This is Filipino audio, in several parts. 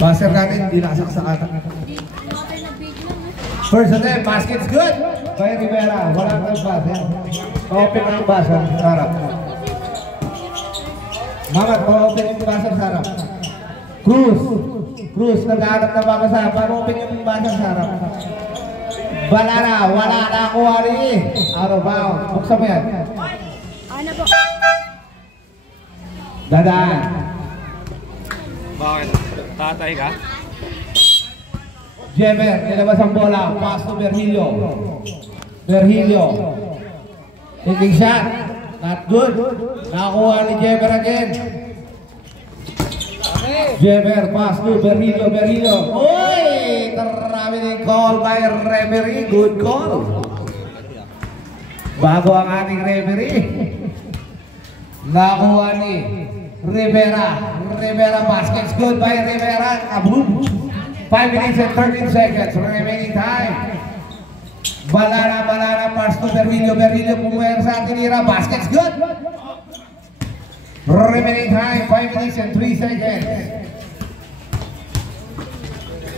Buzzer natin, hindi nakasaksakan. First attempt, basket's good. Kay Rivera, wala nang buzzer. Open ang buzzer sa harap. Mamat, open yung buzzer sa harap. Cruz, nag-aanap na babasa. Paano open yung buzzer sa harap? Wala na ako hari. Out of bounds. Buksan mo yan. Ano po? Dadaan. Bakit? Tatay ka? Jemer, nilabas ang bola. Pass to Berhilio. Taking shot. Not good. Nakuha ni Jemer again. Jemer, pass to Berhilio. Uy! Tarami ng call by referee. Good call. Bago ang ating referee. Nakuha ni Rivera, basket's good by Rivera. Kaboom! 5 minutes and 13 seconds remaining time. Balana, pass to Berhilio, pumuwersa, tinira, basket's good. Remaining time, 5 minutes and 3 seconds.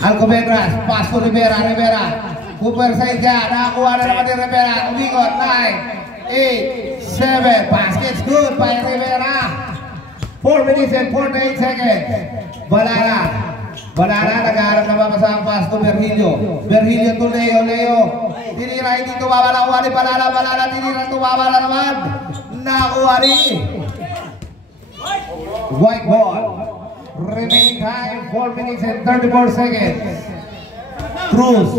Alcobendas, pass to Rivera. Pupuwersa siya, nakakuha na naman ni Rivera. Umikot, 9, 8, 7, basket's good by Rivera. 4 minutes and 48 seconds. Balana, nag-aaral na babasa ang pass to Berhilio to Leo. Tinira, hindi tumawala. Balana, tinira, tumawala naman. Nakuha ni white ball. Remaining time, 4 minutes and 34 seconds. Cruz,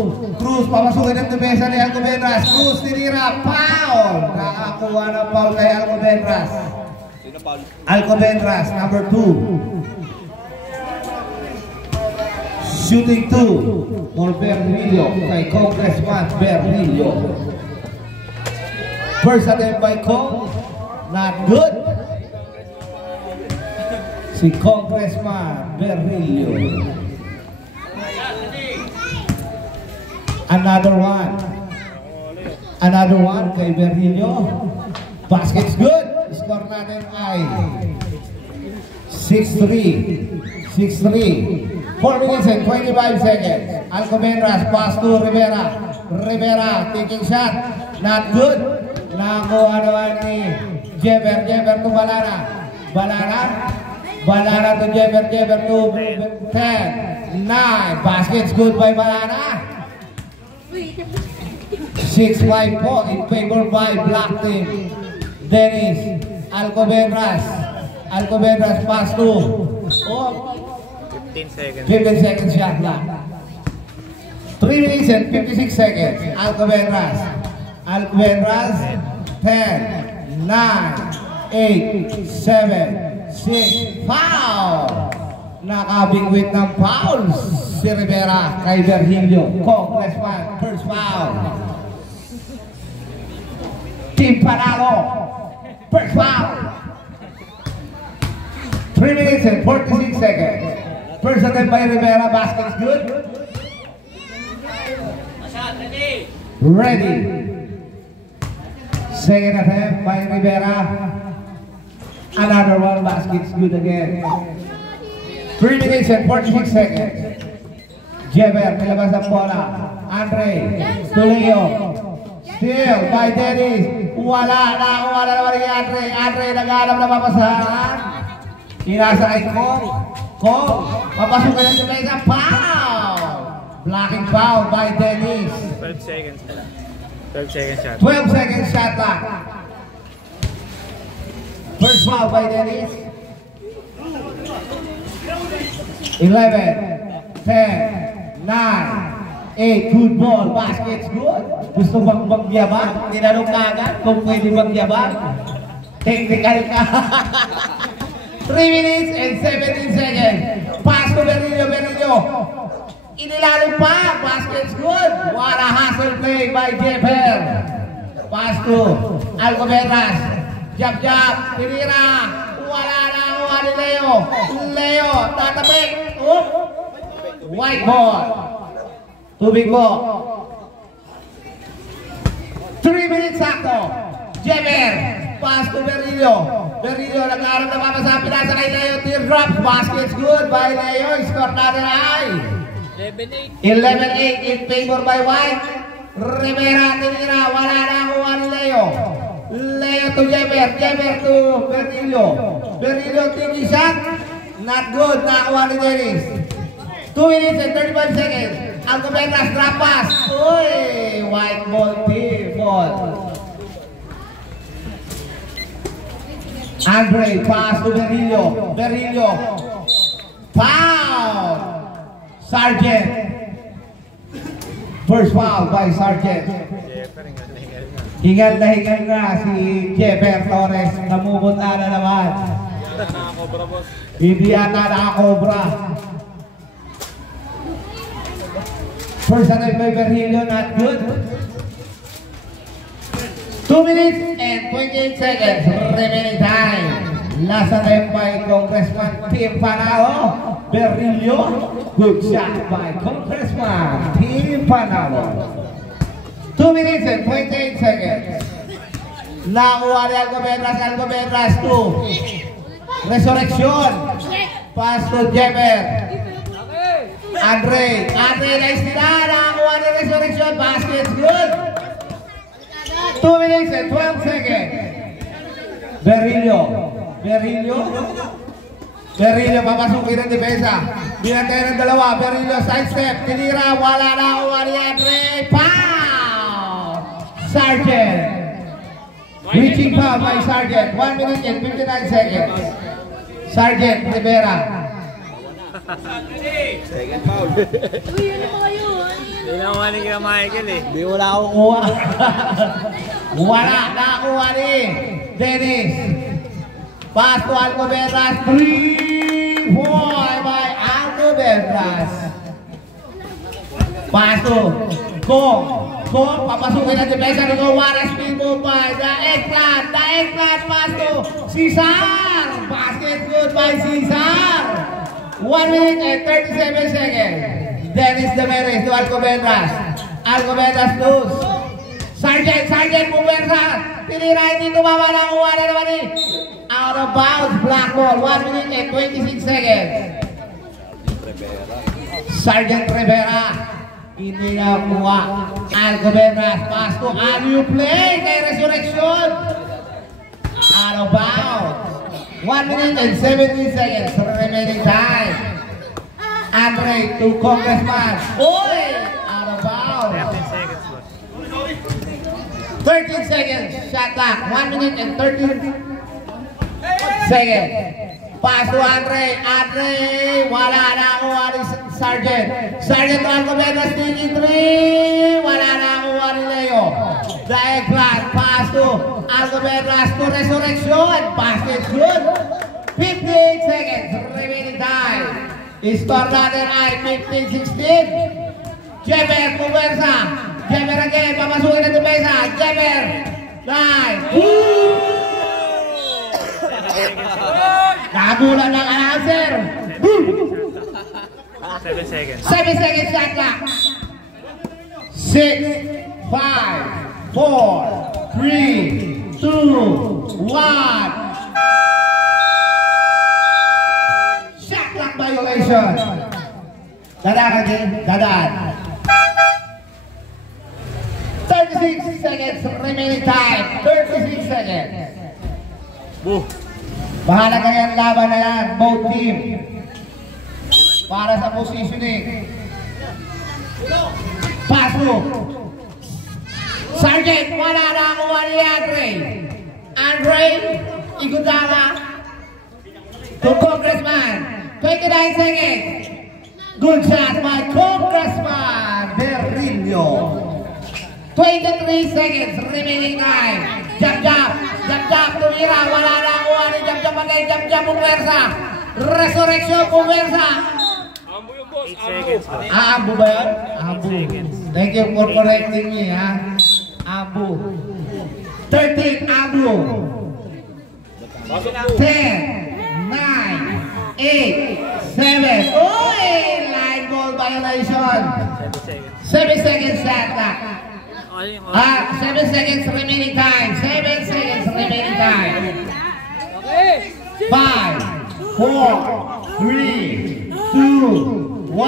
papasukin ng depensa ni Alcobendas. Cruz, tinira, foul. Nakakuha ng foul kay Alcobendas, number 2. Shooting 2 for Berhilio kay Congressman Berhilio. First attempt by Cong, not good. Si Congressman Berhilio. Another one kay Berhilio. Basket's good. Score natin ay 6-3. 4 minutes and 25 seconds. Alcobendas, pass to Rivera, taking shot. Not good. Nakuha naman ni Jemer to Balana to Jemer to 10, 9. Basket's good by Balana. 6-5 po in favor by Black Team. Dennis, Alcobendas, pass to 15 seconds shot lang. 3 minutes and 56 seconds. Alcobendas, 10, 9, 8, 7, 6, foul! Nakabingwit ng fouls si Rivera kay Berhilio. Congressman, first foul. Team Panalo, first foul. 3 minutes and 46 seconds. First attempt by Rivera, basket's good. Ready. Second attempt by Rivera. Another one, basket's good again. 3 minutes and 46 seconds. Jemer, nilabas ang bola. Andre, Tulio. Still by Dennis. Wala naman ni Andre, nag-aalam na mapasahan. Inasa ay Kong, papasok na sa mesa, foul! Blocking foul by Dennis. 12 seconds lang. 12 seconds shot. 12 seconds shot lang. First foul by Dennis. 11, 10, 9, 8, good ball, basket's good. Gusto bang magyabang? Tinanong ka agad kung pwede magyabang. Technical ka. 3 minutes and 17 seconds. Pass to Berhilio. Inilalim pa. Basket's good. What a hustle play by Jemer. Pass to Alcobendas. Jab. Tinira. Wala na ni Leo. Tatabik. White ball. Tubig mo. 3 minutes sakto. Jemer. Pass to Berillo. Berillo, nag-aaral na papasa. Pinasa kay Leo. Teardrops. Basket's good by Leo. Score natin ay 11-8 in favor by White. Rivera, tinira. Wala na kuha ni Leo. Leo to Jeber. Jeber to Berillo. Berillo taking shot. Not good. Nakuha ni Dennis. 2 minutes and 35 seconds. Alcobendas drop pass. Uy! White ball, team ball. Andre, pass to Berillo. Berillo. Foul! Sargent. First foul by Sargent. Hingal na si Jeber Torres. Namumuna na naman. Hindi ata nakakobra. First attempt by Berillo, not good. 2 minutes and 28 seconds remaining time. Last attempt by Congressman Tim Panalo. Berillo, good shot by Congressman Tim Panalo. 2 minutes and 28 seconds. Nakuha ni Alcobendas 2. Resurrection. Pass to Jeber. Andre nice nila. Nakakuha ni Resurrection. Basket's good. 2 minutes and 12 seconds. Berillo, papasukin ng depensa. Binantay ng dalawa. Berillo, sidestep. Tinira, wala na kuha ni Andre. Pow! Sargent. Reaching foul by Sargent. 1 minute and 59 seconds. Sargent, Rivera. Second foul. Uy, ano ba kayo? Hindi na kumanin kaya Michael eh. Hindi wala akong kuha. Wala nakakuha ni Dennis. Pass to Alcobendas. 3-4 by Alcobendas. Pass to Kong, papasukin ang depensa ni Juarez. Speed move by the eggplant. Pass to Cesar. Basket good by Cesar. 1 minute and 37 seconds. Dennis Demeres to Alcobendas. Alcobendas loose. Sargent Bumersa. Tinira, hindi tumama na kuha na naman eh. Out of bounds, black ball. 1 minute and 26 seconds. Sargent Rivera. Hindi na kuha. Alcobendas. Pass to Aliu play kay Resurrection. Out of bounds. 1 minute and 17 seconds remaining time. Andre to Congressman. Oy! Out of bounds. 13 seconds. 13 seconds. Shot clock. 1 minute and 13 seconds. Pass to Andre. Wala na kuha ni Sargent. Sargent to Alcobendas. Sneaky 3. Wala na kuha ni Leo. The eggplant. Pass to Alcobendas to Resurrection. Basket good. 58 seconds remaining time. Score natin ay 15-16. Jeber, Bumersa. Jeber again. Papasukin ng depensa. Jeber. 9. Nakagulat ng announcer. 7 seconds. 7 seconds shot clock. 6, 5, 4, 3, 2, 1. Shot clock violation. Dadan. 36 seconds remaining time. 36 seconds. Boo. Bahala kayo ang laban na yan, both team. Para sa positioning. Pass through. Sargent, wala na kuha ni Andre, Igudala. To Congressman. 29 seconds. Good shot by Congressman Berillo. 23 seconds remaining time. Jab, tumira. Wala na kuha ni Jab, Bumersa. Resurrection, Bumersa. 8 seconds. Ambu ba yun? Ambu. Thank you for correcting me, ha? Ambu. 13, Ambu. 10, 9, 8, 7. Uy! Line ball violation. 7 seconds shot clock. 7 seconds remaining time. 7 seconds remaining time. 5, 4, 3, 2, 1.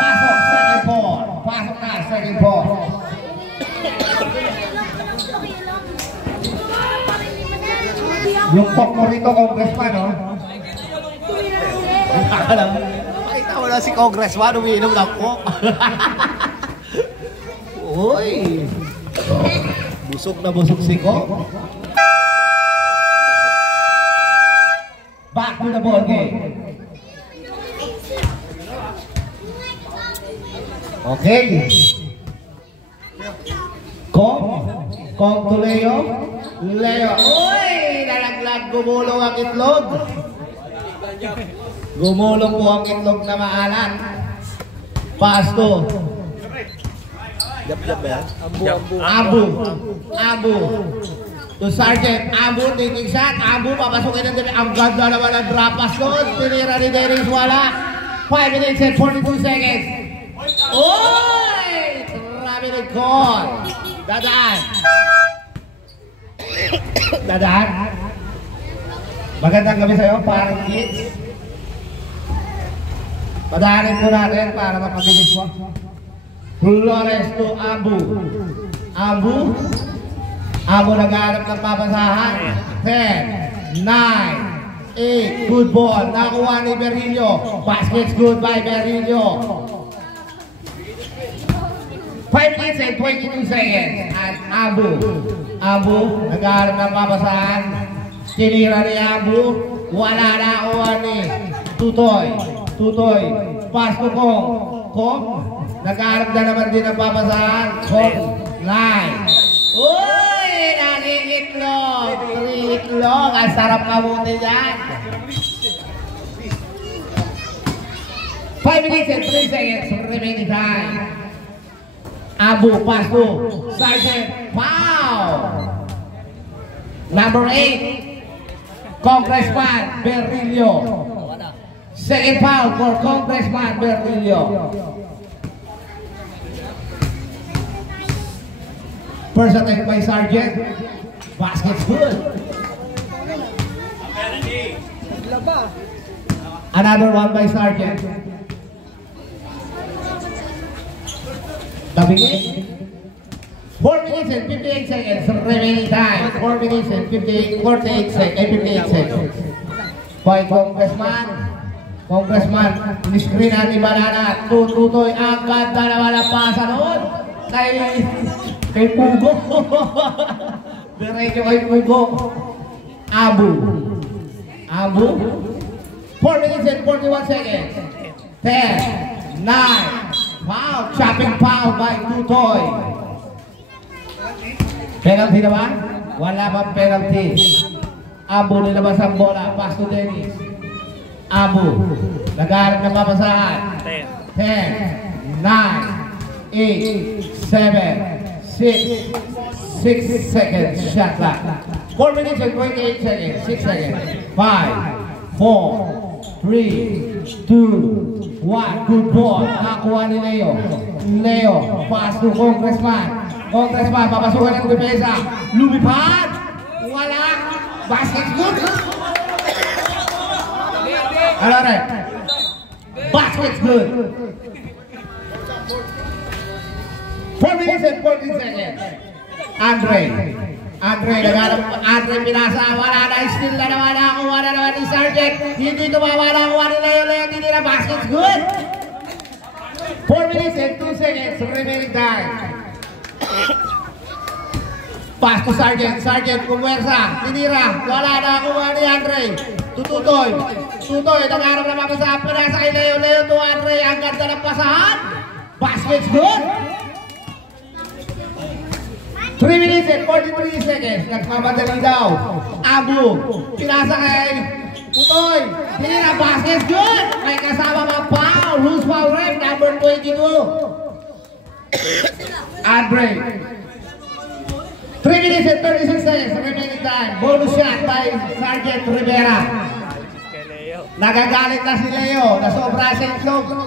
Pasok, second ball. Pasok na, second ball. Yung pok mo rito, Congressman, no? Makita mo na si Congressman, umiinom ng pok. Uy! Busog na busog si Ko. Back to the ball game. Okay. Kong to Leo. Leo. Uy! Nalaglag, gumulong ang itlog. Gumulong po ang itlog na maalat. Pass to. Jab-jab ba yan? Abu. To Sergeant. Abu, taking shot. Abu, papasukin ng dami. Ang ganda naman ang drop pass doon. Tinira ni Dennis, wala. 5 minutes and 42 seconds. Uy! Grabe ng call. Dadaan. Dadaan. Magandang gabi sa'yo, parang kids. Padaanin po natin para mapabilis mo. Flores to Abu. Abu nag-aarap ng papasahan. 10, 9, 8. Good ball. Nakuha ni Berrillo. Basket's good by Berrillo. 5 minutes and 22 seconds. At Abu nag-aarap ng papasahan. Tinira ni Abu. Wala na kuha ni Tutoy. Pass to Kong. Nag-aarap na naman din ang papasahan. Kong. 9. Uy! Nag-iitlog! 3 itlog! Ang sarap kabuti dyan! 5 minutes and 3 seconds remaining time. Abu, pass to Sergeant. Foul! Number 8, Congressman Berrillo. Second foul for Congressman Berrillo. First attack by Sergeant. Basket's good. Another one by Sergeant. Tabingin. 4 minutes and 58 seconds remaining time. 4 minutes and 58 seconds. By Congressman, ni-screen natin Banana. Tutoy ang ganda naman ang pasa noon. Kay Pugo. Diretso kay Pugo. Abu. 4 minutes and 41 seconds. 10, 9, foul. Chopping foul by Tutoy. Penalty naman? Wala bang penalty? Abu nilabas ang bola. Pass to Dennis. Abu. Nag-aarap ng papasahan. 10, 9, 8, 7, 6 seconds. Shot clock. 4 minutes and 28 seconds. 6 seconds. 5, 4, 3, 2, 1. Good ball. Nakakuha ni Leo. Pass to Congressman. Papasukan ng depensa. Lumipad. Wala. Basket good. Alright. Basket's good. 4 minutes and 14 seconds. Andre pinasa. Wala na. Still na naman. Nakuha na naman ni Sergeant. Hindi tumawala. Nakuha ni Leo. Tinira. Basket's good. 4 minutes and 2 seconds. Remaining time. Pass to Sergeant. Pumwersa. Tinira. Wala na. Nakuha ni Andre. Tutoy. Nag-arap na mapasahan. Pinasa kay Leo to Andre. Ang ganda ng pasahan. Basket's good. 3 minutes and 43 seconds. Nagmamadali daw. Abu. Pinasa kay Tutoy. Tinira. Basket's good. May kasama mga foul. Loose foul ref. Number 22. Andre. 3 minutes and 36 seconds. Remaining time. Bonus shot by Sergeant Rivera. Nagagalit na si Leo. Nasobra sa itlog.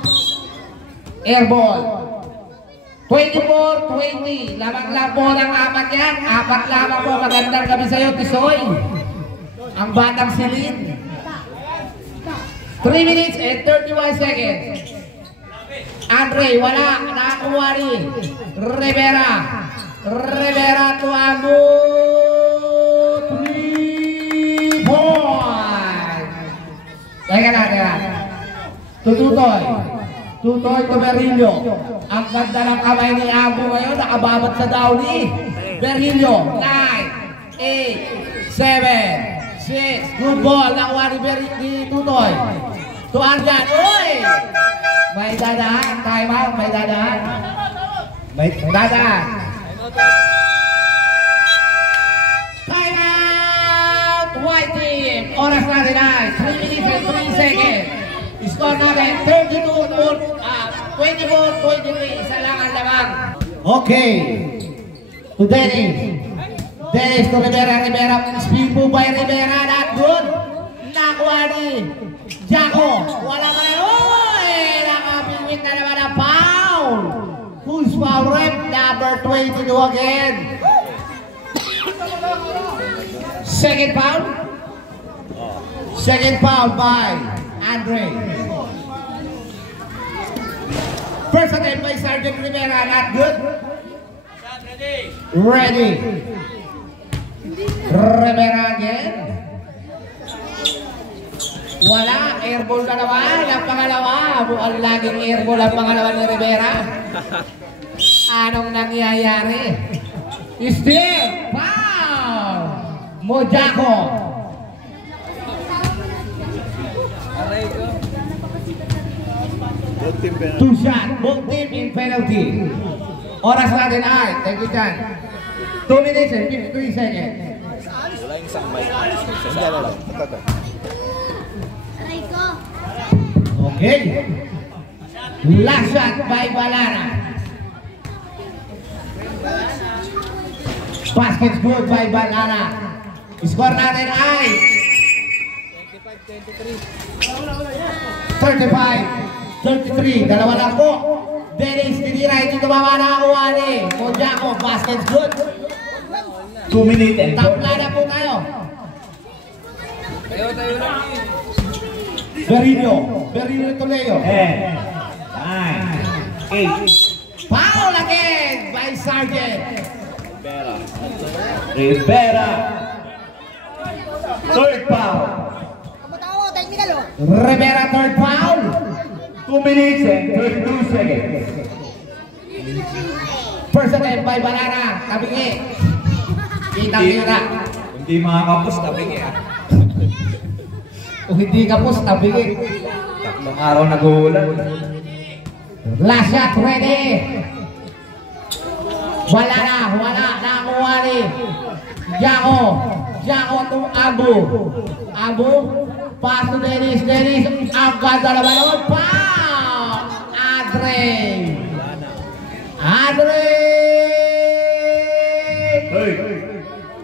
Airball. 24-20. Lamang lang po ng apat yan. Apat lamang po. Magandang gabi sa'yo, Tisoy. Ang batang Celine. 3 minutes and 31 seconds. Andre, wala. Nakakuha rin. Rivera. Rivera to Ambo. 3 points. Teka na. Tututoy. Tutoy to Berillo. Ang ganda ng kamay ni Ambo ngayon. Nakababat sa Downey. Berillo. 9, 8, 7, 6. Good ball. Nakuha ni Tutoy. To Arjan. Uy! May dadaan. Time out. May dadaan. May dadaan. Time out! White team. Oras natin ay 3 minutes and 3 seconds. Score natin 24-23. Isa lang ang lamang. Okay. To Dennis. Dennis to Rivera. Rivera. Speed move by Rivera. Not good. Nakuha ni Jaco. Wala ka na. Uy! Nakapingwit na naman ang foul. Who's foul rep? Number 22 again. Second foul. Second foul by Andre. First attempt by Sergeant Rivera. Not good. Ready. Rivera again. Wala, airball na naman ang pangalawa. Mukhang laging airball ang pangalawa ni Rivera. Anong nangyayari? Still, foul! Mojaco. Two shot, both team in penalty. Oras natin ay, thank you Chan. 2 minutes and 53 seconds. Wala yung isang mic. Sandya na lang. Ito. Okay. Last shot by Balara. Basket's good by Balara. Score natin ay 35-33. Dalawa lang po. Dennis tinira. Hindi tumama na ako ani. Mojaco. Basket's good. 2 minutes and Tapla na po tayo. Tayo lang. Berillo to Leo. 10, 9, 8. Foul again by Sergeant. Rivera. Third foul. Rivera third foul. 2 minutes and 32 seconds. First attempt by Balara. Tabingi. Kitang-kita. Hindi makakapos, tabing eh. Kung hindi kapos, tabingi. Tatlong araw nag-uulan. Last shot ready. Wala. Nakuha ni Jaco to Abu. Pass to Dennis. Ang ganda naman naman. Pow! Andre.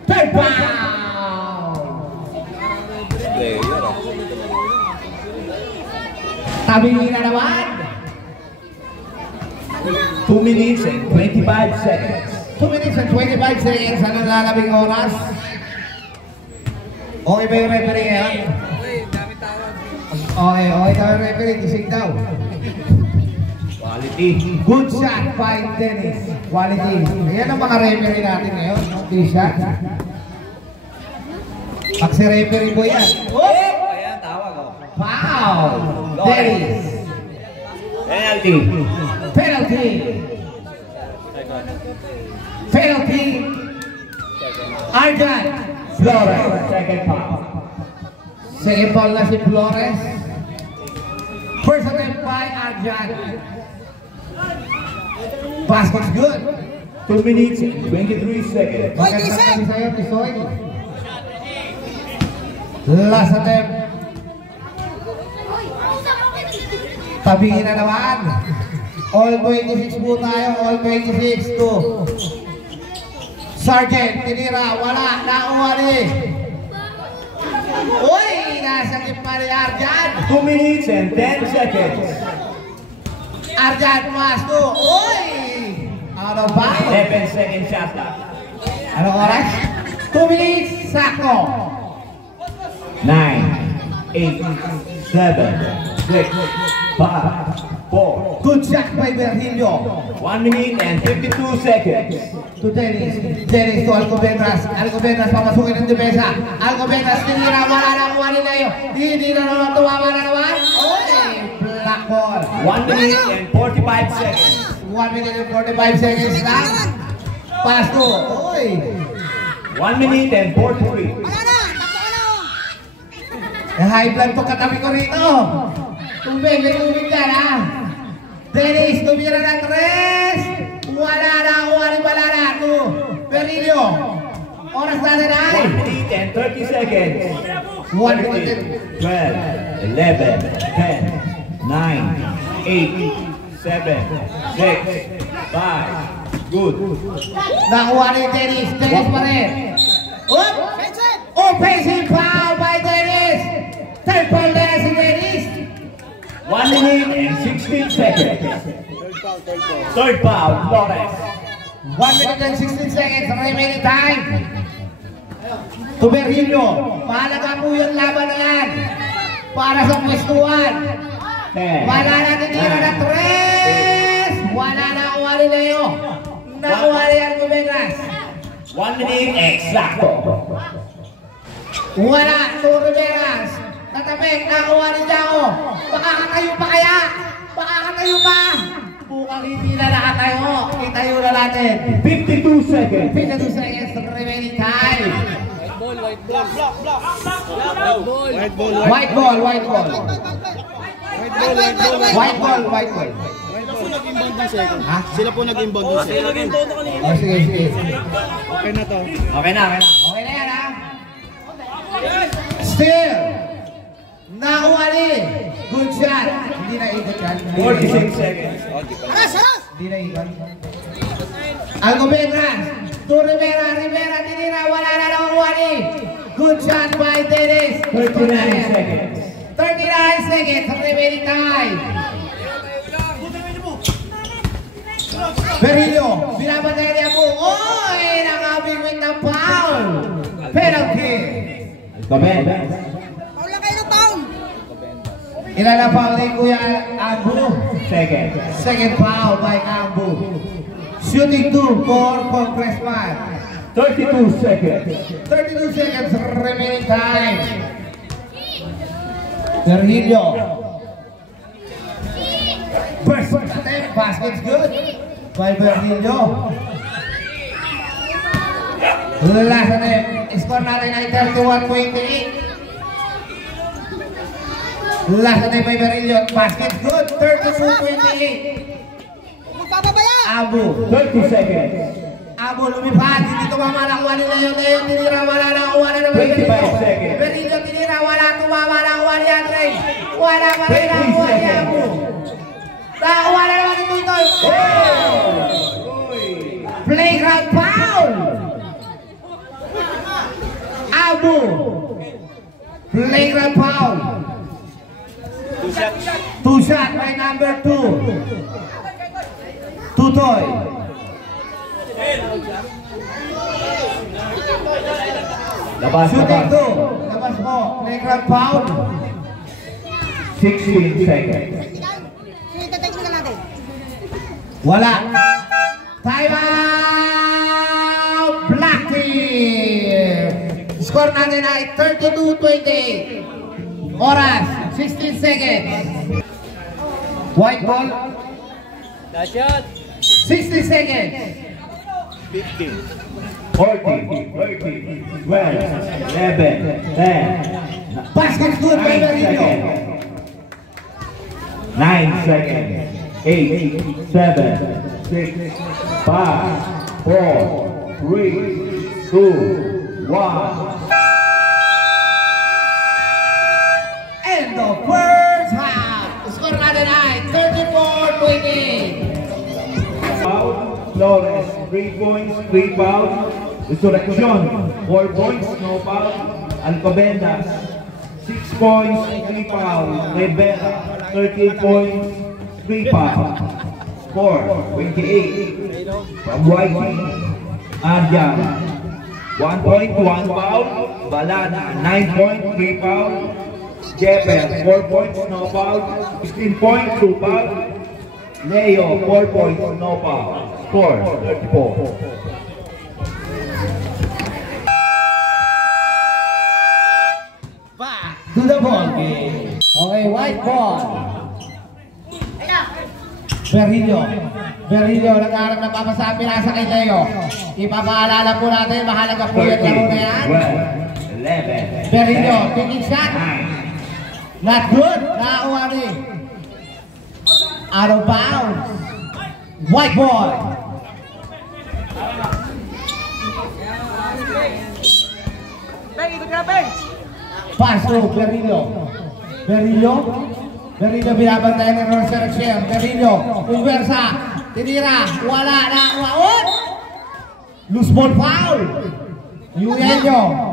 Third foul. Tabingin na naman. 2 minutes and 25 seconds. 2 minutes and 25 seconds ang nalalabing oras. Okay ba yung referee ngayon? Okay daw yung referee. Gising daw. Quality. Good shot by Dennis. Quality. Ayan ang mga referee natin ngayon. Good shot. Pag si referee po yan. Ayan, tawag oh. Foul! Dennis. Penalty. Arjan. Flores. Second foul. Second foul na si Flores. First attempt by Arjan. Basket's good. 2 minutes and 23 seconds. Magandang kami sa'yo, Tisoy. Last attempt. Tabingin na naman. All 26 po tayo. All 26 to Sergeant. Tinira. Wala. Nakuha ni. Uy! Nasa kipa ni Arjan. 2 minutes and 10 seconds. Arjan pass to. Uy! Out of bounds. 11 seconds shot clock. Anong oras? 2 minutes, sakto. 9, 8, 7, 6, 5, 4. Good shot by Virgilio. 1 minute and 52 seconds. To Dennis. Dennis to Alcobendas. Alcobendas papasukin ng depensa. Alcobendas, tinira, wala na kuha nila yun. Hindi na naman tuwawa na naman. Oy! Black ball. 1 minute and 45 seconds. 1 minute and 45 seconds lang. Pass to. Oy! 1 minute and 43. High blood po katabi ko rito. Tubig, may tubig ka na. Dennis, tumira na 3. Wala na, wala na. 2. Perillo. Oras natin ay 1 minute and 30 seconds. 1 minute. 12, 11, 10, 9, 8, 7, 6, 5. Good. Nakuha ni Dennis. Dennis pa rin. Oop! Offensive foul by Dennis. Third foul na si Dennis. 1 minute and 16 seconds. Third foul, Flores. 1 minute and 16 seconds remaining time. To Virgilio. Mahalaga po yung laban na yan. Para sa pwestuhan. 10, Wala na titira na 3. Wala na kuha ni Leo. Nakuha ni Alcobendas. 1 minute exacto. Wala. To Riveras. Tatapik. Nakuha ni Jao. Makakatayo pa kaya? Makakatayo pa. Bukang hindi na nakatayo. Itayo na natin. 52 seconds. 52 seconds remaining time. White ball. Ha? Sila po nag-inbound doon. Oh, sige. Okay na to. Okay na. Okay na yan, ha? Still. Nakuha ni. Good shot. Hindi na ikot yan. 46 seconds. Hindi na ikot. Alcobendas. To Rivera. Tinira. Wala na nakuha ni. Good shot by Dennis. 39 seconds. 39 seconds. Remaining time. Perillo, binabantay niya po. Oy! Nakabigwit ng foul! Penalty! Gomenda. Ilan na foul ni Kuya Ambu? Second foul by Ambu. Shooting 2 for Congressman. 32 seconds. 32 seconds remaining time. Virgilio. First attempt, basket's good. By Virgilio. Last attempt, score natin ay 31-28. Last attempt by Virgilio, basket's good, 32-28. Abu. 30 seconds. Abu lumipad, hindi tumama nakuha ni Leo. Leo tinira, wala nakuha na naman. 25 seconds. Virgilio tinira, wala tumama nakuha ni Andre. Wala pa rin nakuha ni Abu. Nakuha na naman ito ito. Playground foul! Abu! Playground foul! Two shot by number 2. Tutoy. Shooting 2. Labas mo. Playground foul. 16 seconds. Wala. Time out! Black team! Score natin ay 32-28. Oras, 16 seconds. White ball. 60 seconds. 15, 14, 13, 12, 11, 10. Basket's good by Marino. 9 seconds. 8, 7, 6, 5, 4, 3, 2, 1. And the first half. Score natin ay 34-28. Foul, Flores, 3 points, 3 fouls. Resurrection, 4 points, no foul. Alcobendas, 6 points, 3 fouls. Rivera, 13 points, 3 fouls. Score, 28. From white team, Arjan, 1 point, 1 foul. Balana, 9.3 foul. Jeper, 4 points, no foul. 16 points, 2 foul. Leo, 4 points, no foul. Score, 34. Back. To the ball game. Okay, white ball. Berillo, nag-aarap na papasabi nasa kay Leo. Ipapaalala po natin, mahalaga po yung laro na yan. 11. Berillo, taking shot. Not good. Nakakuha ni. Out of bounds. White ball. Pass to Berillo. Berillo binabantayan ng Resurrection. Berillo, Ubersa, tinira, wala na, waon! Loose ball foul! Eugenio.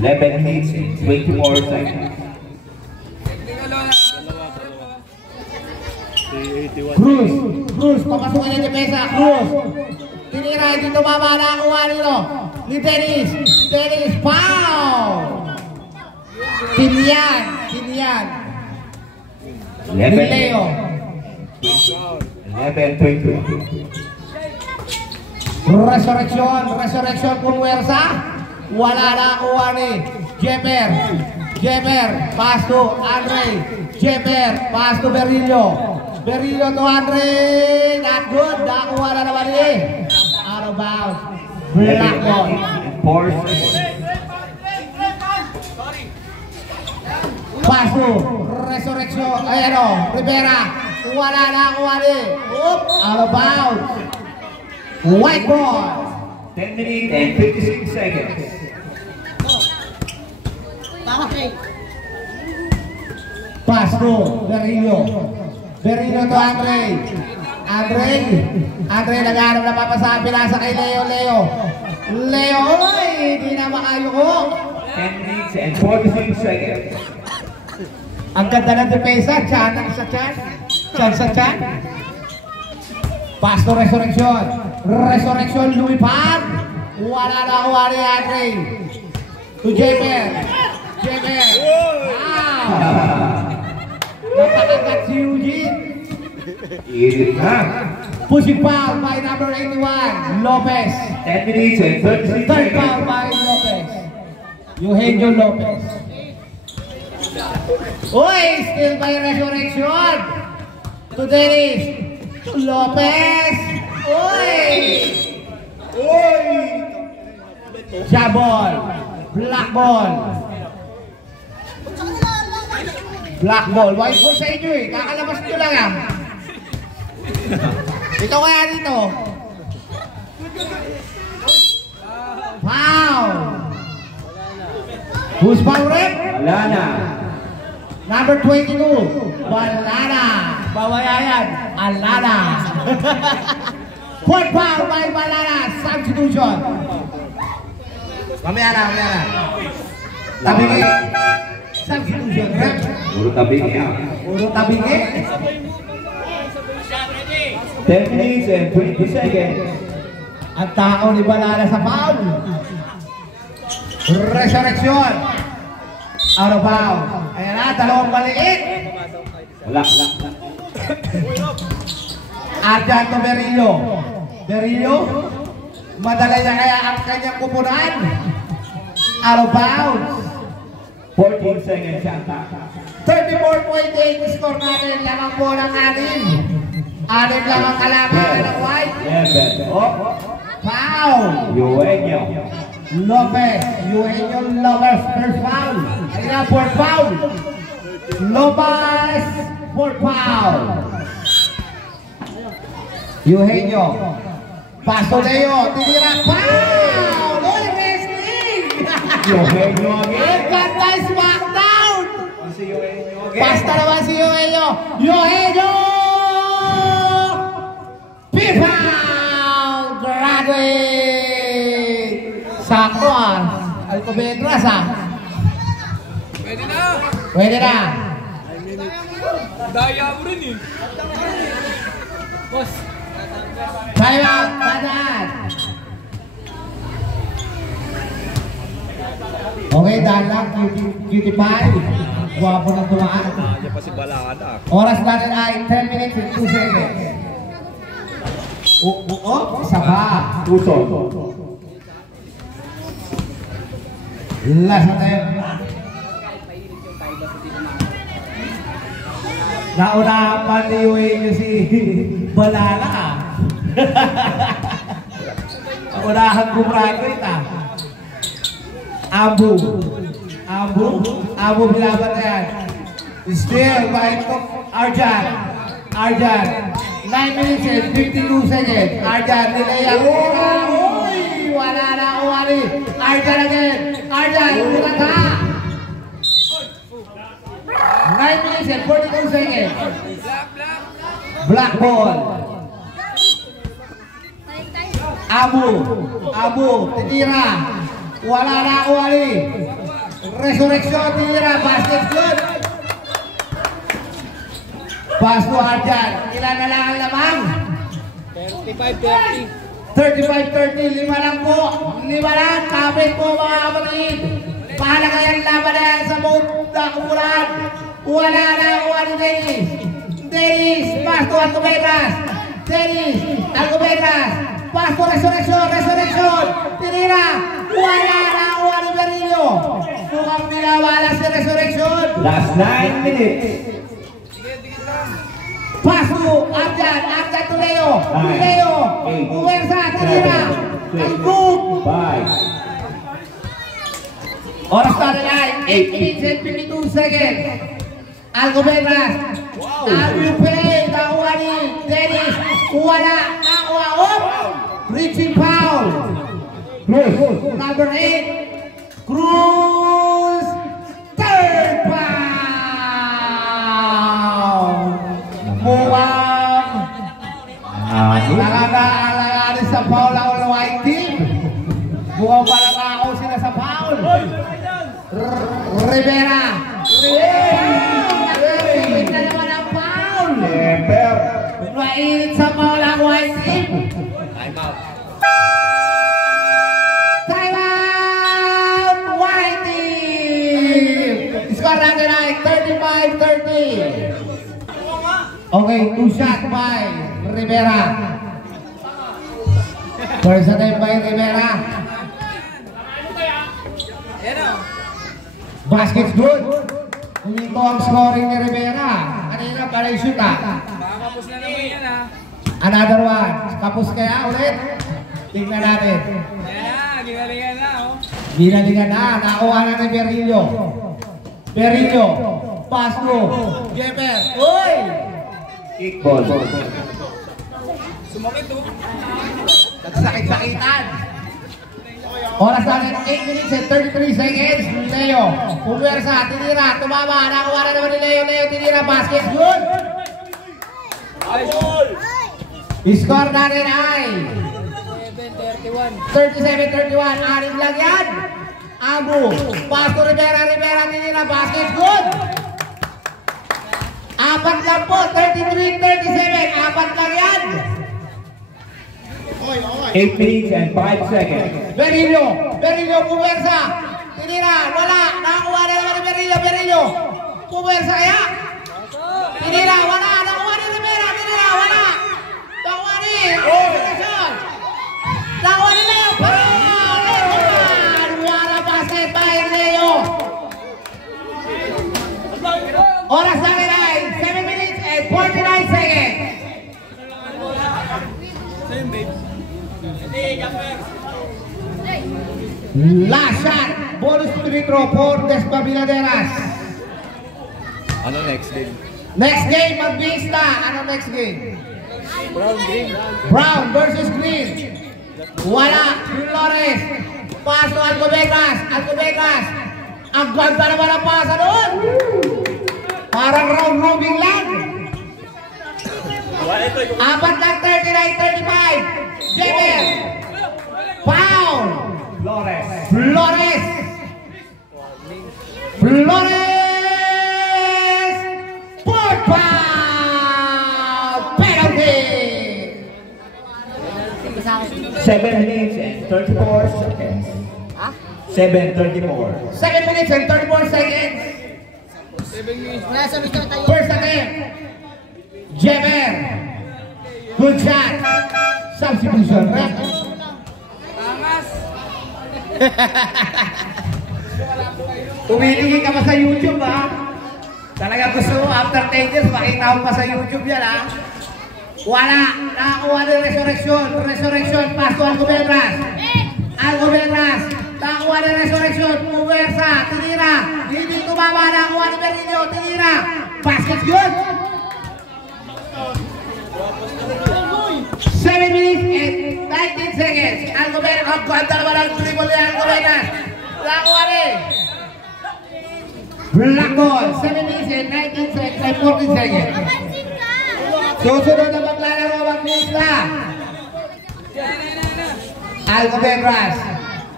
11 minutes, 24 seconds. Cruz, papasukan yung depensa, Cruz. Tinira, hindi tumama na ang uwari nyo. Ni Dennis, foul! Tilian. Ni Leo. 11-22. Resurrection Pumwersa. Wala na ang uwari. Jeper, pass to Andre. Jeper, pass to Berillo to Andre. Not good. Nakuha na naman eh. Out of bounds. Black ball. 4 seconds. Pass to Resurrection. Rivera. Wala na ang uwari. Out of bounds. White ball. 10 minutes and 56 seconds. Pass to Berillo to Andre. Andre nag-aarap na papasabi nasa kay Leo, hindi na makayuko. 10 minutes and 46 seconds. Ang ganda ng depensa, chan sa chan. Pass to Resurrection, lumipad. Wala na ako ni Andre. To Jeper. Napakagat si Eugene. Pushing foul by number 81, Lopez. 10 minutes and 36 Third seconds. foul by Lopez. Eugenio Lopez. Still by Resurrection. To Dennis. To Lopez. Jabol. Black ball. White ball sa inyo eh. Kakalabas nyo lang ah. Ito kaya dito. Foul. Who's foul rep? Balana. Number 22. Balana. Bawayayan. Alana. Fourth foul by Balana. Substitution. Mamaya na. Tabingi. Substitution. Rep. Urut tabingi. 10 minutes and 20 seconds. Ang tao ni Balana sa foul. Resurrection. Out of bounds. Ayan na, dalawang maliit. Wala. Arjan to Berillo. Madala niya kaya ang kanyang kupunan. Out of bounds. 14 seconds yata. 34.8 score natin. Lamang po ng 6. 6 lang ang kalamangan ng white. 11. Foul. Eugenio Lopez. First foul. Ayun na, fourth foul. Lopez. Fourth foul. Eugenio. Paso Leo. Tinira. Foul. Wrestling. Eugenio again. Ganda smackdown. Si Eugenio again. Basta naman si Eugenio. P-foul. Graduate. Sakto Alcobendas Pwede na. Daya mo rin eh. Time out, dadaan. Okay, dahil lang, cutie pie. Guwapo ng tumaan. Diyan pa si Balakada. Oras natin ay 10 minutes and 2 seconds. Isa pa. Puso. Last attempt. Naunahan pa niyo si Balala. Naunahan ko graduate Abu bilaban na yan. Still by Arjan. 9 minutes and 52 seconds. Arjan, nilay ang uy! Wala na uwari. Arjan again. Arjan, ulat ha. 9 minutes and 42 seconds. Black ball. Abu, titira. Wala na uwari. Resurrection, titira. Basket good. Pass to Arjan. Ilan na lang ang lamang? 35-30. 5 lang po. 5 lang. Kapit po mga kapatid. Pahala kayang laban na yan sa Munda Kumulan. Wala na uwari Dennis. Pass to Alcobendas. Alcobendas. Pass to Resurrection. Tinira. Wala na uwari Berillo. Mukhang binawala si Resurrection. Last 9 minutes. Pass to Arjan to Leo. Uwersa, Tinira. Alcob. 5. Oras na rin ay 8 minutes and 52 seconds. Alcobendas. Will play. Nakuha ni Dennis. Wala. Nakuha. Reaching foul. Number 8. Cruz. Third foul. Mukhang nakakaalala sa foul ang white team. Mukhang palatakaw sila sa foul. Rivera. Nakakawin na naman ang foul. Mainit sa foul ang white team. Time out! White team! Score natin ay 35-30. Okay, 2 shot by Rivera. First attempt by Rivera. Basket's good. Dito ang scoring ni Rivera. Kanina para i-shoot Kapos na naman yan Another one. Kapos kaya ulit. Tingnan natin. Ginalingan na Ginalingan na. Nakuha na ni Berillo. Pass to Jeper. Uy! Kickball. Sumakit Nagsakit-sakitan. Oras natin 8 minutes and 33 seconds. Leo, puwersa, tinira, tumama. Nakuha na naman ni Leo, tinira, basket, good. Score natin ay 37-31. Anim lang yan. Abu, pass to Rivera, tinira, basket, good. 4 lang po, 33-37. 4 lang yan. 8 minutes and 5 seconds. Berillo, puwersa. Tinira, wala. Nakakuha na naman ni Berillo. Puwersa kaya. Tinira, wala. Nakuha ni Rivera. Tinira, wala. Nakuha ni Resurrection. Nakuha ni Leo. Wala basket by Leo. Oras na rin ay 7 minutes and 49 seconds. Last shot. Bonus free throw for Despabiladeras. Ano next game? Next game, Magbista. Ano next game? Brown versus Green. Wala. Flores. Pass to Alcobendas. Ang ganda naman ang pasa doon. Parang round robin lang. 4 lang, 39-35. Jemer. Foul. Flores. Fourth foul. Penalty. 7 minutes and 34 seconds. 7:34. 7 minutes and 34 seconds. First attempt. Jemer. Good shot. Substitution. Right? Umiligi ka pa sa YouTube, ha? Talaga gusto mo, after 10 years, makita mo pa sa YouTube yan, ha? Wala. Nakakuha ng resurrection. Resurrection. Pasto Alcobendas. Alcobendas. Nakakuha ng resurrection. Puwersa. Tinira. Hindi tumama. Nakakuha ng Berrillo. Tinira. Basket good. 7 minutes and 19 seconds. Alcobendas. Ang ganda naman ang dribble ni Alcobendas. Nakakuha rin. Black ball. 7 minutes and 19 seconds and 14 seconds. Susunod na maglalaro ang Nisla. Alcobendas.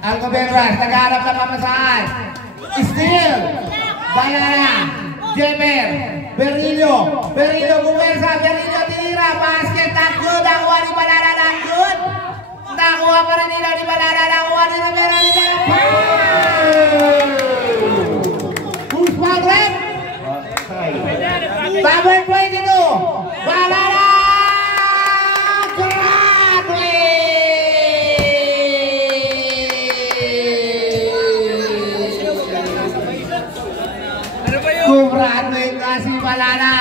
Alcobendas. Nagharap na pamasahan. Steal. Bayara. Jemer. Berrillo. Berrillo. Bumersa. Berrillo. Tinira. Basket. Good. Nakuha ni Balala. Good. Nakuha pa rin nila ni Balala. Nakuha ni Rivera. Who's foul rep? Number 22. Balala! Graduate! Graduate na si Balala.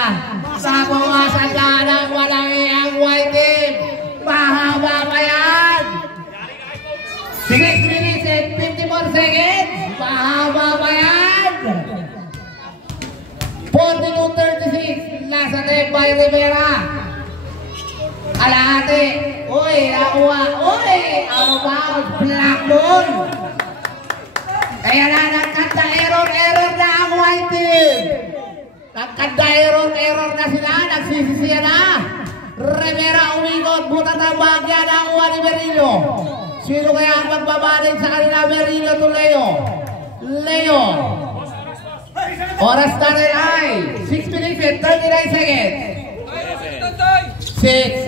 Sa mga sandalang walang iyang white team. Mahaba pa yan. 6 minutes and 54 seconds. Mahaba pa yan. 42-36. Last attempt by Rivera. Alahati. Uy, nakuha. Uy, out of bounds. Black ball. Kaya na, nagkanda error na ang white team. Nagkanda error na sila. Nagsisisiya na. Rivera umikot. Butat ang bagya. Nakuha ni Berrillo. Sino kaya ang magbabaling sa kanila? Berrillo to Leo. Leo. Oras na rin ay 6 minutes and 39 seconds. 6,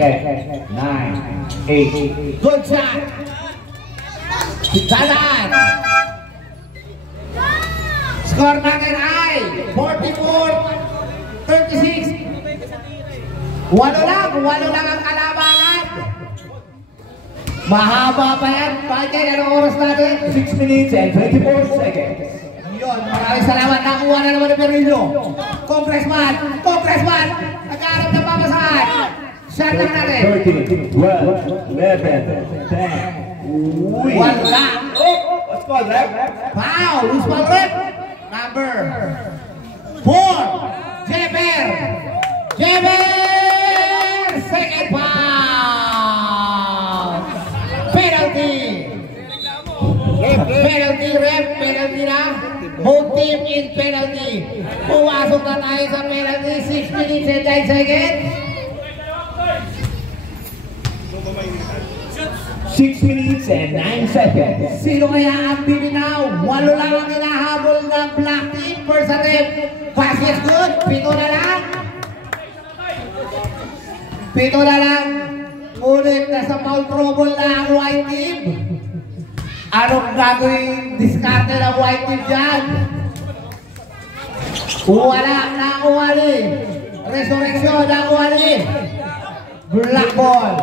9, 8. Good shot. Dalan. Score natin ay 44-36. Walo lang ang kalabangan. Mahaba pa yan. Bakit anong oras natin? 6 minutes and 24 seconds. Yun, maraming salamat. Nakuha na naman ni Berrillo. Congressman. Nagkaharap na pamasahan. Shot lang natin. 13, 12, 11, 10. Wala. What's called rep? Foul. Loose ball rep. Number 4. Jemer. Second foul. Penalty na. Both team in penalty. Pumasok na tayo sa penalty. 6 minutes and 9 seconds. 6 minutes and 9 seconds. Sino kaya ang bibinaw? 8 lang ang hinahabol ng black team. First attempt. Basket good. 7 na lang. Ngunit nasa foul trouble na ang white team. Anong gagawin diskarte ng white team dyan? Wala. Nakuha ni. Resurrection. Nakuha ni. Black ball.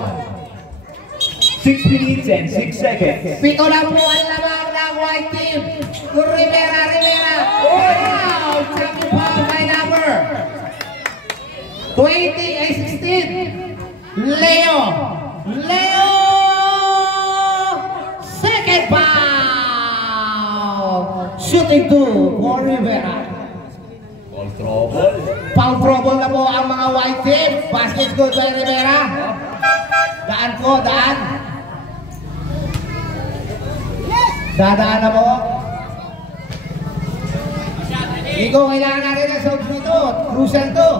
6 minutes and 6 seconds. 7 na po ang lamang ng white team. Rivera. Wow! Champion foul by number 16. Leo. Second foul. Shooting 2 for Rivera. Foul trouble na po ang mga white team. Basket good by Rivera. Daan. Dadaan na po. Iko, kailangan natin ang substitute. Crucial to.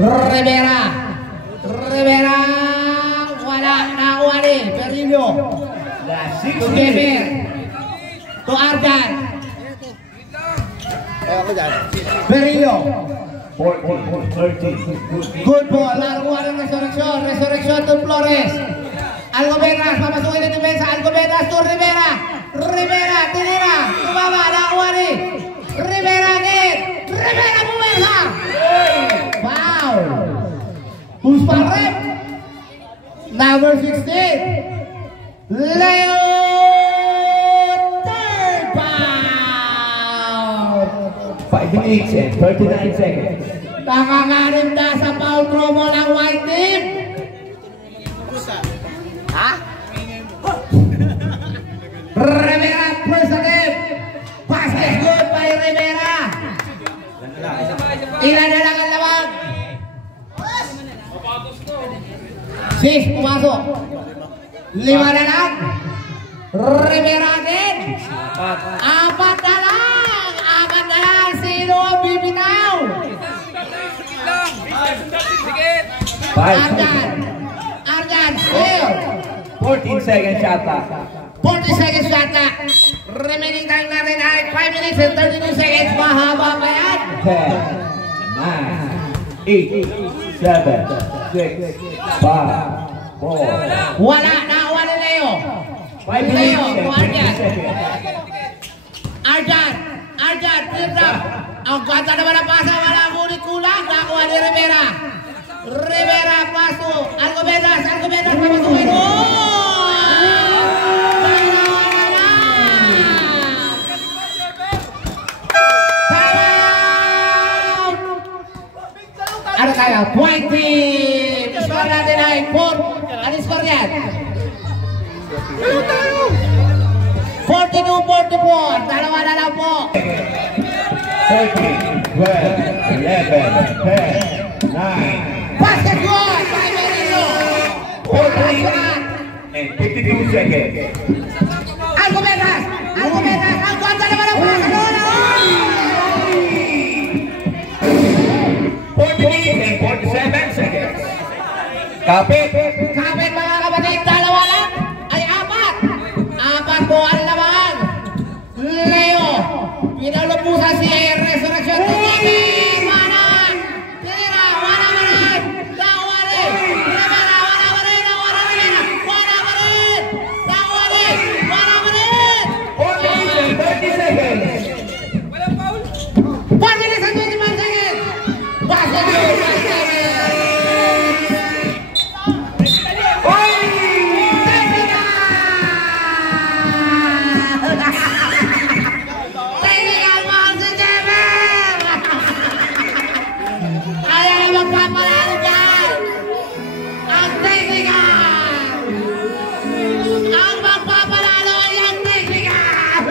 Rivera. Wala. Nakuha ni Berrillo. To Jemer. To Ardan. Berrillo. 14, 13. Good ball. Nakuha ng Resurrection to Flores. Alcobendas, papasukin ng depensa. Alcobendas to Rivera. Rivera, tinira. Tumama, nakakuha ni Rivera again. Rivera, pumersa. Foul. Who's pa rep? Number 16. Leo. Third foul. 5 minutes and 39 seconds. Nakakarimda sa foul promo ng white team. Ha? Rivera first again. Basket good by Rivera. Ilan na lang ang labang. 6 pumasok. 5 na lang. Rivera again. 4 na lang. 4 na lang. Sino ang bibitaw? Sige. Arjan, still. 14 seconds shot clock. 40 seconds shot clock. Remaining time natin ay 5 minutes and 32 seconds. Mahaba pa yan. 10, 9, 8, 7, 6, 5, 4. Wala. Nakakuha ni Leo. 5 minutes and 20 seconds. Arjan, flip drop. Ang ganda naman ang pasa. Wala ngunit kulang. Nakakuha ni Rivera. Rivera paso. Alcobendas, papasukin. Ano tayo? 20! Score natin ay 4. Ano score yan? 42-44. Dalawa na lang po. 13, 12, 11, 10, 9, Basket good! By Merino. 14, and 52 seconds. Alcobendas! Ang ganda naman ang pasa doon! 14 and 47 seconds. Kapit. Kapit mga kapatid, dalawa lang ay 4 po ang laban. Leo, pinalabusan si Resurrection. Wala pa rin. Nakuha rin. Rivera, wala pa rin. 14 and 30 seconds. 1 minute and 25 seconds. Basket good. Technical mahal si Jemer! Kaya na magpapalalo dyan! Ang technical! Ang magpapalalo ay ang technical!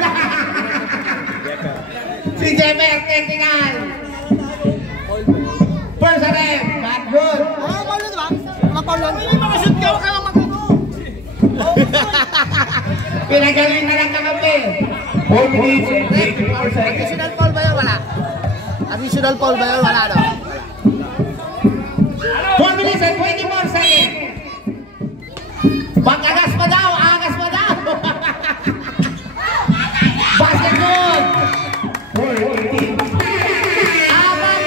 Si Jemer, technical! First attempt, not good! Pinagaling na lang kakampi! 4 minutes and 54 seconds. Additional foul ba yun? Wala. Additional foul ba yun? Wala, no? 4 minutes and 24 seconds! Pag-agas pa daw! Agas pa daw! Basket good! 4 Apat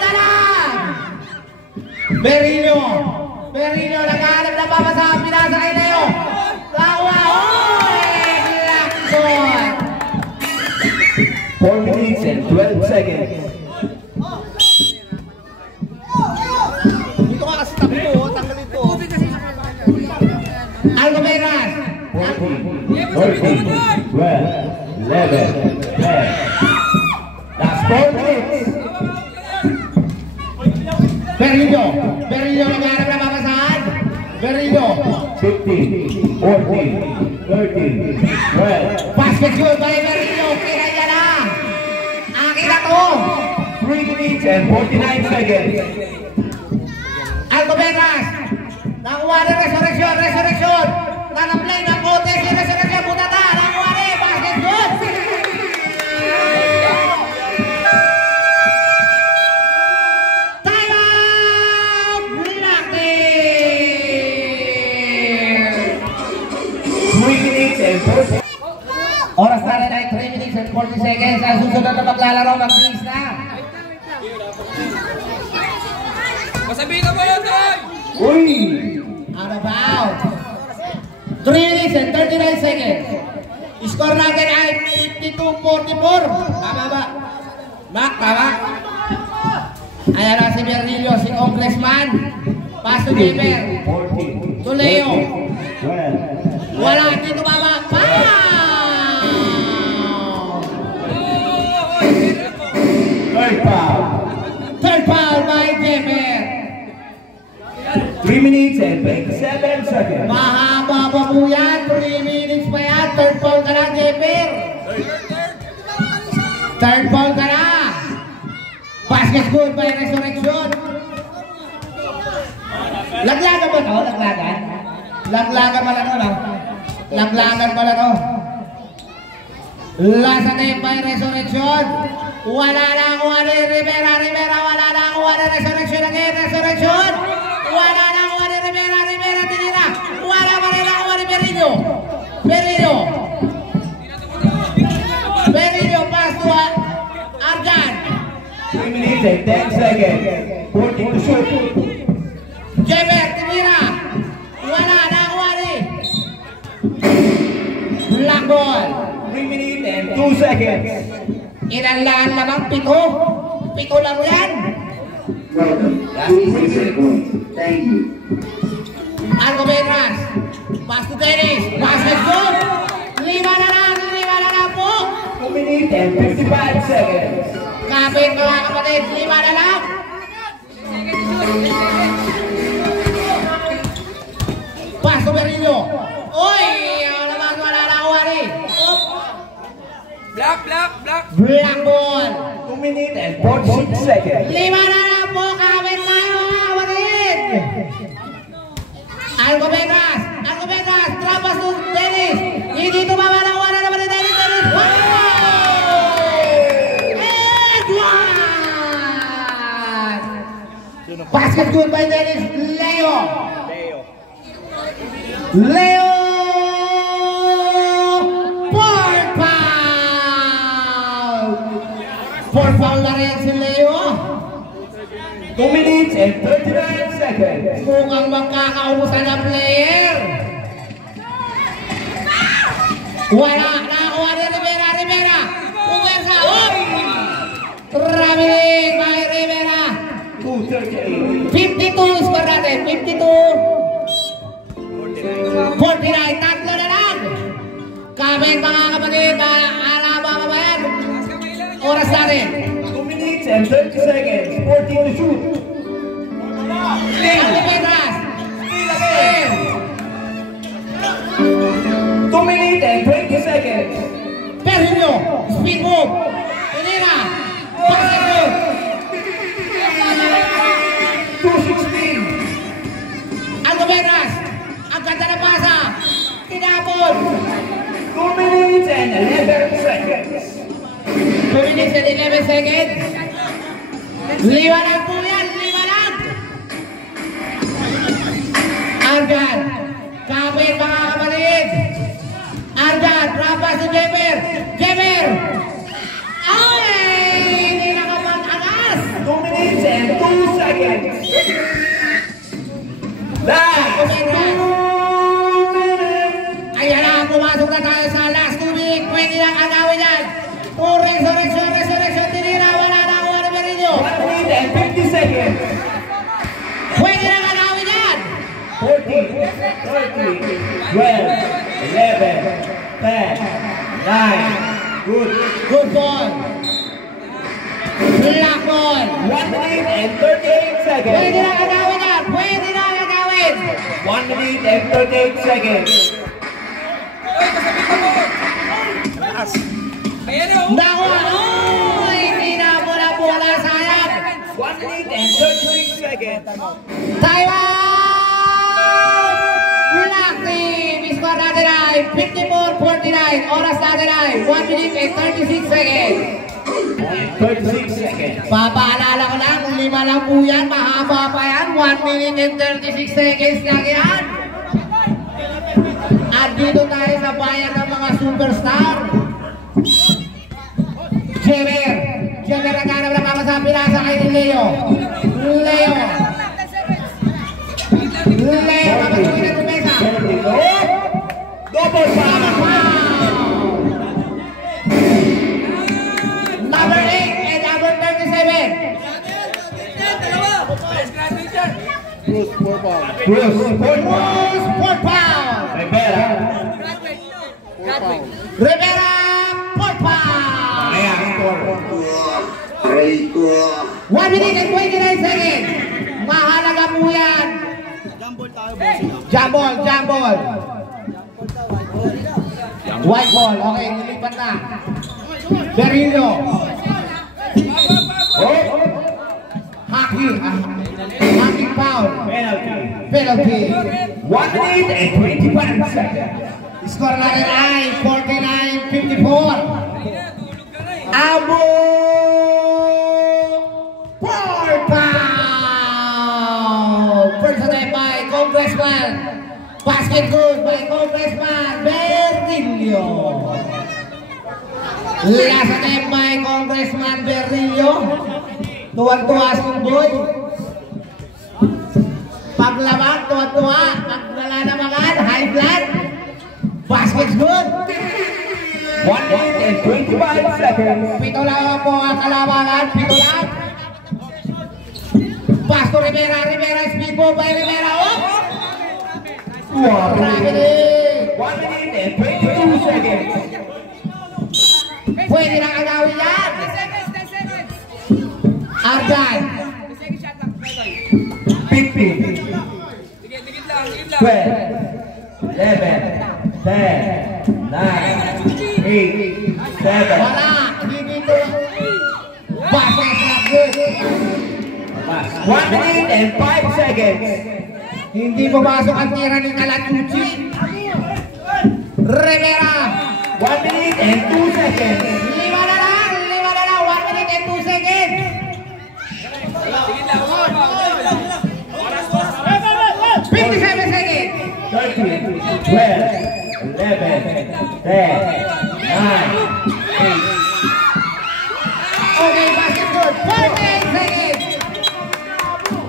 na lang! Merino, naghahanap ng babasa ang pinasa kay Leo. Lawa, Lakson! 4 minutes and 12 seconds. Dito ka kasi tabi mo. Tanggalin ko. Alcobendas! 14, 13, 12, 11, 10. Last 4 minutes. Merino, naghahanap ng babasahan. Merino, 15, 14, 13, 12. basket good by Merino. Kaya niya na. Akin na to. 3 minutes and 49 seconds. Alcobendas! Nakuha na Resurrection! Nanaplay ng kote si Resurrection! Butata! Nakuha na basket good! Time out! Reactive! 3 minutes and 40. Oras na rin ay 3 minutes and 40 seconds. Ang susunod na maglalaro, mag-miss na. Masabihin na mo yun, Troy! Uy! Out of bounds. 3 minutes and 39 seconds. Score natin ay 52-44. Tama ba? Mac, tama? Ayan na si Bernillo, si Congressman. Pass to Jaber. 14. To Leo. 12. Wala, dito baba. Third foul. Third foul by Jaber. 3 minutes and 27 seconds. Mahaba pa po yan. 3 minutes pa yan. Third foul ka na, Jaber. Third foul ka na. Basket good by Resurrection. Laglagan ba ito? Laglagan? Laglagan pala ito, no? Laglagan pala ito. Last attempt by Resurrection. Wala na kuha ni Rivera. Wala na kuha ni Resurrection again. Resurrection. Wala na kuha ni Rivera. Tinira. Wala pa rin na kuha ni Berillo. Berillo pass to Arjan. 3 minutes and 10 seconds. 14 to shoot. Jaber, tinira. Wala na kuha ni. Black ball. 3 minutes and 2 seconds. Ilan lamang? 7? 7 lang yan. Thank you. Algo Bedras. Pass to Dennis. Basket good. 5 na lang po. 2 minutes and 55 seconds. Kapit mga kapatid. 5 na lang. Pass to Berillo. Uy! Wala na kuha rin. Black. Black ball. 2 minutes and 46 seconds. 5 na lang po. Kapit tayo mga kapatid. Algo Bedras. Trapas to Dennis. Hindi tumama na kuha na naman ni Dennis. Wow! And 1! Basket good by Dennis. Leo! Fourth foul na rin si Leo. 2 minutes and 39 seconds. Mukhang magkakaubusan ng player. Wala. Nakakuha ni Rivera. Puwersa. Traveling by Rivera. 2:38. 52 score natin. 52-49. Tatlo na lang. Kapit mga kapatid. Alaba ka ba yan? Oras natin. 2 minutes and 30 seconds. 14 to shoot. Algo Bedras. 2 minutes and 20 seconds. Berillo. Speed move. Tinira. Basket good. 2:16. Algo Bedras. Ang ganda na pasa. Tinapon. 2 minutes and 11 seconds. 2 minutes and 11 seconds. 5 lang po yan. 5 lang. Arjan. Kapit mga kapatid. Arjan. Trapas si Jaber. Ay! Hindi nakapag-angas. 2 minutes and 2 seconds. Last 2 minutes. Ayan na. Pumasok na tayo sa last 2 minutes. Pwede lang agawin yan. Resurrection. Tinira. Wala na ako na Berillo. 1 minute and 50 seconds. Pwede lang agawin yan. 14, 13, 12, 11, 10, 9. Good ball. Black ball. 1 minute and 38 seconds. Pwede lang agawin yan. 1 minute and 38 seconds. Nakuha. Hindi na bola sayang. 1 minute and 36 seconds. Taiwan! Black team. Score natin ay 54-49. Oras natin ay 1 minute and 36 seconds. 36 seconds. Papaalala ko lang, 5 lang po yan. Mahaba pa yan. 1 minute and 36 seconds lang yan. At dito tayo sa bayan ng mga superstar. Jaber naghanap na para sa pinasa kay Leo. Kapatuloy na tumesa. Number 8 and number 37. Bruce, 4 pounds. Bruce, 4 pounds. Rivera. 4 pounds. Rivera, 4 pounds. Ayan, score. 1 minute and 29 seconds. Mahalaga po yan. Jump ball. White ball. Okay, nilipat na. Berillo. Hockey foul. Penalty. 1 minute and 25 seconds. Score natin ay 49-54. Abo 4 pounds. First attempt by Congressman. Basket good by Congressman Berrillo. Last attempt by Congressman Berrillo. Tuwag-tuwa si Boy. Paglabang, tuwa-tuwa. Paglalanamangan, high blood. Basket's good. 1 minute and 25 seconds. Pito lang po ang kalamangan. Pito lang. Pastor Rivera, speed po by Rivera. Grabe din. 1 minute and 22 seconds. Pwede nang agawin yan. Ardan. 15, 12, 11, 10, 9, 8, 7. Wala. Hindi dito. Basket not good. 1 minute and 5 seconds. Hindi pumasok ang tira ni Calatucci. Rivera. 1 minute and 2 seconds. 1 minute and 2 seconds. 57 seconds. 13, 12, 11, 10, 9, 8. Okay, basket good. 48 seconds.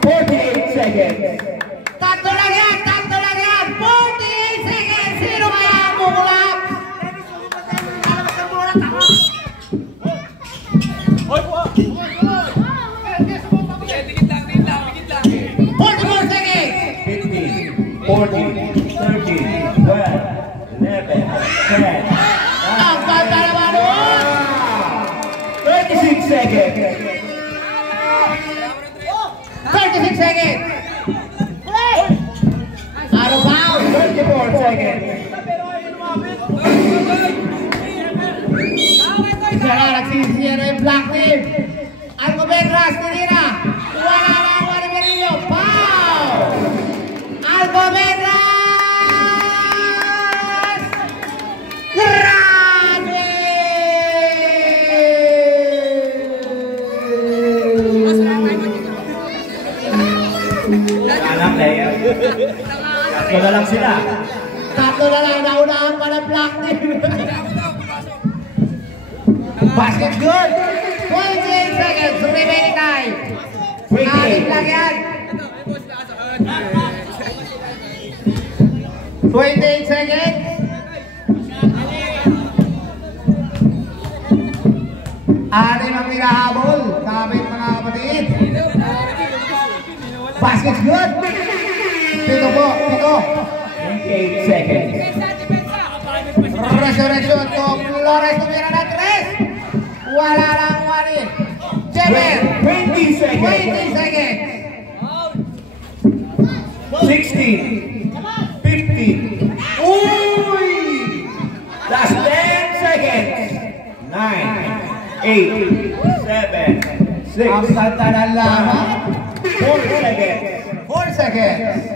48 seconds. Tatlo lang yan. 48 seconds. Sino kaya ang kukulap? Ang ganda naman doon. 36 seconds. 36 seconds. Out of bounds. 34 seconds. Isa na nagsisira yung black team. Alcobendas, tinira. Wala na ang Juan Berillo. Foul! Alcobendas! Grabe! Anak na yan. Tatlo na lang sila. Tatlo na lang, naunahan pa ng black team. Basket good. 28 seconds, remaining time. Alit lang yan. 28 seconds. Anim ang hinahabol. Kapit mga kapatid. Basket's good. Pito po, pito. 28 seconds. Resurrection to Flores tumira na 3. Wala lang wali. Jemer. 20 seconds. 20 seconds. 16. 15. Uy! Last 10 seconds. 9, 8, 7, 6. Ang ganda ng laban. 4 seconds. 4 seconds.